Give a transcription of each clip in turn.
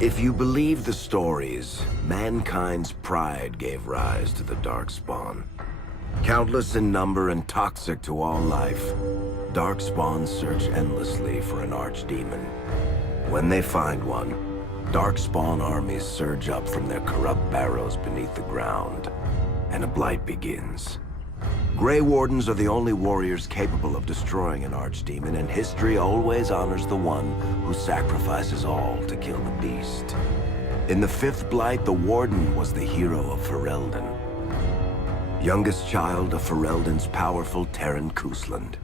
If you believe the stories, mankind's pride gave rise to the Darkspawn. Countless in number and toxic to all life, Darkspawns search endlessly for an archdemon. When they find one, Darkspawn armies surge up from their corrupt barrows beneath the ground, and a Blight begins. Grey Wardens are the only warriors capable of destroying an archdemon, and history always honors the one who sacrifices all to kill the beast. In the 5th Blight, the Warden was the hero of Ferelden. Youngest child of Ferelden's powerful Aedan Cousland.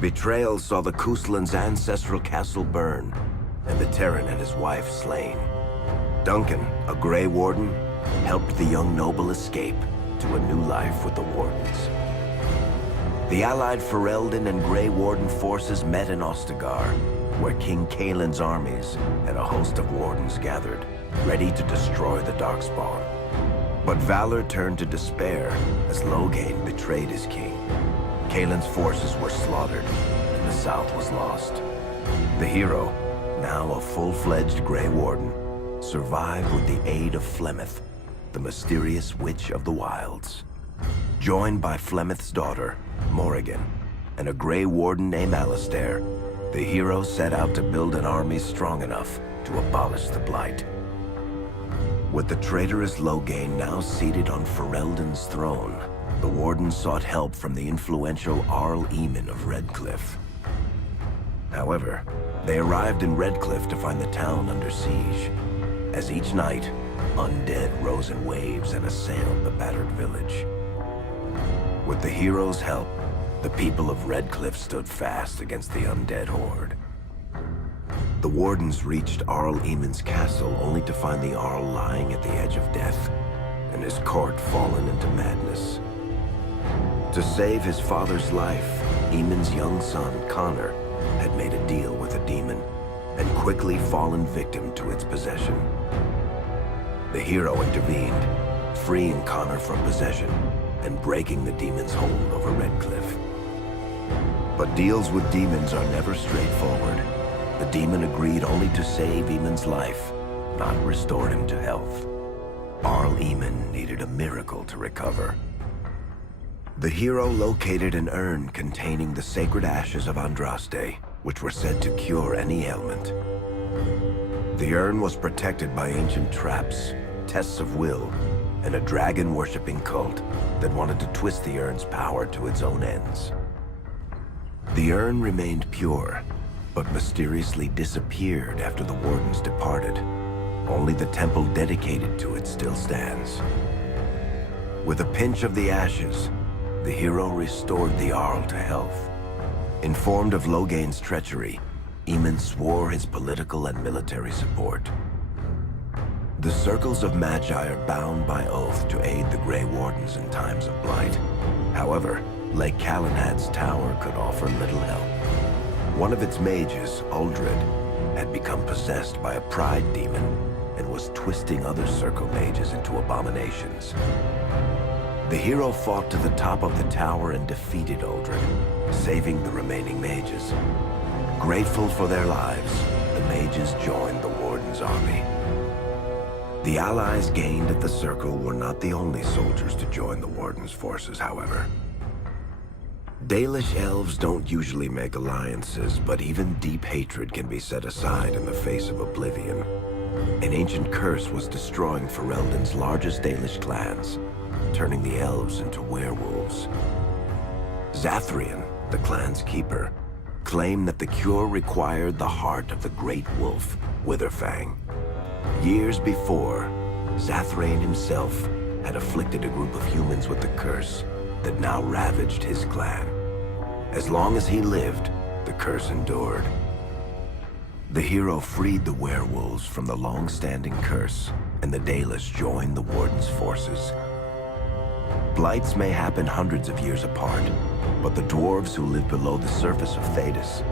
Betrayal saw the Couslands' ancestral castle burn, and the Terran and his wife slain. Duncan, a Grey Warden, helped the young noble escape to a new life with the Wardens. The allied Ferelden and Grey Warden forces met in Ostagar, where King Kaelin's armies and a host of Wardens gathered, ready to destroy the Darkspawn. But valor turned to despair as Loghain betrayed his king. Kaelin's forces were slaughtered, and the south was lost. The hero, now a full-fledged Grey Warden, survived with the aid of Flemeth, the mysterious witch of the wilds. Joined by Flemeth's daughter, Morrigan, and a Grey Warden named Alistair, the hero set out to build an army strong enough to abolish the Blight. With the traitorous Loghain now seated on Ferelden's throne, the Warden sought help from the influential Arl Eamon of Redcliffe. However, they arrived in Redcliffe to find the town under siege. As each night, undead rose in waves and assailed the battered village. With the hero's help, the people of Redcliffe stood fast against the undead horde. The Wardens reached Arl Eamon's castle only to find the Arl lying at the edge of death, and his court fallen into madness. To save his father's life, Eamon's young son, Connor, had made a deal with a demon, and quickly fallen victim to its possession. The hero intervened, freeing Connor from possession, and breaking the demon's hold over Redcliffe. But deals with demons are never straightforward. The demon agreed only to save Eamon's life, not restore him to health. Arl Eamon needed a miracle to recover. The hero located an urn containing the sacred ashes of Andraste, which were said to cure any ailment. The urn was protected by ancient traps, tests of will, and a dragon-worshipping cult that wanted to twist the urn's power to its own ends. The urn remained pure, but mysteriously disappeared after the Wardens departed. Only the temple dedicated to it still stands. With a pinch of the ashes, the hero restored the Arl to health. Informed of Loghain's treachery, Eamon swore his political and military support. The circles of Magi are bound by oath to aid the Grey Wardens in times of blight. However, Lake Calenhad's tower could offer little help. One of its mages, Uldred, had become possessed by a pride demon and was twisting other circle mages into abominations. The hero fought to the top of the tower and defeated Uldred, saving the remaining mages. Grateful for their lives, the mages joined the Warden's army. The allies gained at the Circle were not the only soldiers to join the Warden's forces, however. Dalish elves don't usually make alliances, but even deep hatred can be set aside in the face of oblivion. An ancient curse was destroying Ferelden's largest Dalish clans, turning the elves into werewolves. Zathrian, the clan's keeper, claimed that the cure required the heart of the great wolf, Witherfang. Years before, Zathrian himself had afflicted a group of humans with the curse that now ravaged his clan. As long as he lived, the curse endured. The hero freed the werewolves from the long-standing curse, and the Dalish joined the Warden's forces. Blights may happen hundreds of years apart, but the dwarves who live below the surface of Thedas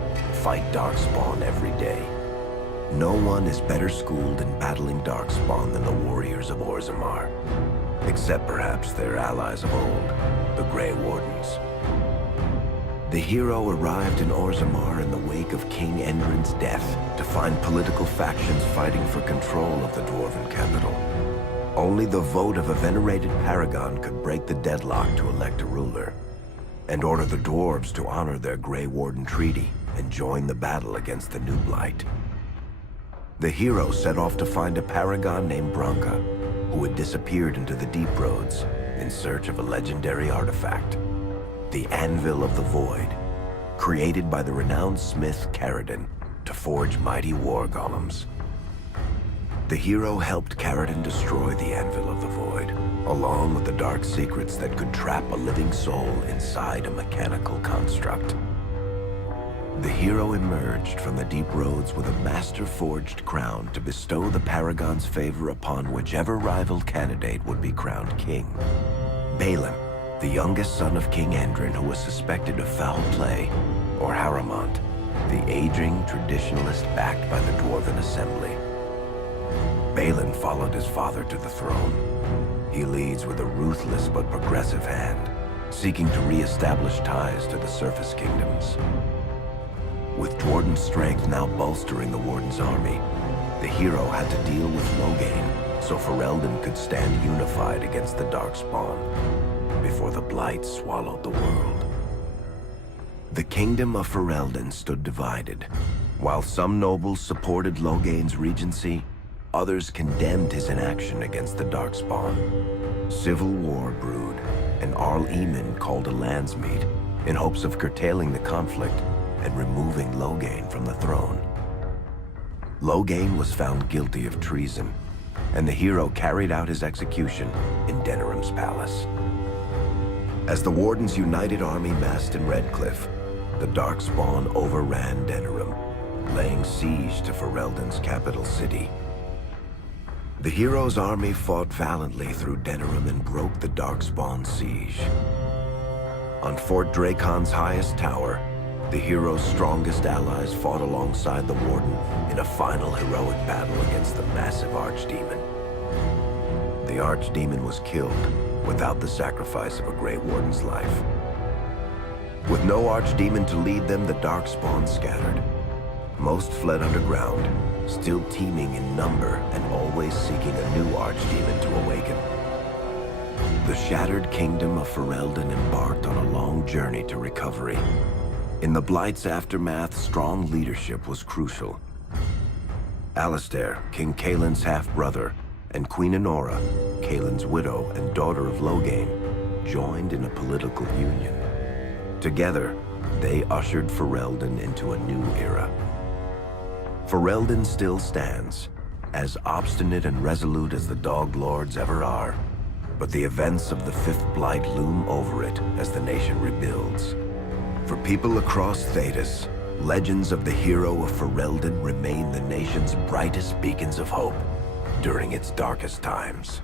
fight Darkspawn every day. No one is better schooled in battling Darkspawn than the warriors of Orzammar, except perhaps their allies of old, the Grey Wardens. The hero arrived in Orzammar in the wake of King Endrin's death to find political factions fighting for control of the Dwarven capital. Only the vote of a venerated paragon could break the deadlock to elect a ruler, and order the dwarves to honor their Grey Warden treaty and join the battle against the new Blight. The hero set off to find a paragon named Branka, who had disappeared into the Deep Roads in search of a legendary artifact, the Anvil of the Void, created by the renowned smith Caridin to forge mighty war golems. The hero helped Caridin destroy the Anvil of the Void, along with the dark secrets that could trap a living soul inside a mechanical construct. The hero emerged from the Deep Roads with a master-forged crown to bestow the Paragon's favor upon whichever rival candidate would be crowned king. Balin, the youngest son of King Endrin who was suspected of foul play, or Haramont, the aging traditionalist backed by the Dwarven Assembly. Balin followed his father to the throne. He leads with a ruthless but progressive hand, seeking to re-establish ties to the surface kingdoms. With Jordan's strength now bolstering the Warden's army, the hero had to deal with Loghain so Ferelden could stand unified against the Darkspawn before the Blight swallowed the world. The kingdom of Ferelden stood divided. While some nobles supported Loghain's regency, others condemned his inaction against the Darkspawn. Civil war brewed, and Arl Eamon called a landsmeet in hopes of curtailing the conflict and removing Loghain from the throne. Loghain was found guilty of treason, and the hero carried out his execution in Denerim's palace. As the Warden's united army massed in Redcliffe, the Darkspawn overran Denerim, laying siege to Ferelden's capital city. The hero's army fought valiantly through Denerim and broke the Darkspawn siege. On Fort Dracon's highest tower, the hero's strongest allies fought alongside the Warden in a final heroic battle against the massive Archdemon. The Archdemon was killed without the sacrifice of a Grey Warden's life. With no Archdemon to lead them, the Darkspawn scattered. Most fled underground, still teeming in number and always seeking a new Archdemon to awaken. The shattered kingdom of Ferelden embarked on a long journey to recovery. In the Blight's aftermath, strong leadership was crucial. Alistair, King Caelin's half-brother, and Queen Enora, Caelin's widow and daughter of Loghain, joined in a political union. Together, they ushered Ferelden into a new era. Ferelden still stands, as obstinate and resolute as the Dog Lords ever are, but the events of the Fifth Blight loom over it as the nation rebuilds. For people across Thedas, legends of the hero of Ferelden remain the nation's brightest beacons of hope during its darkest times.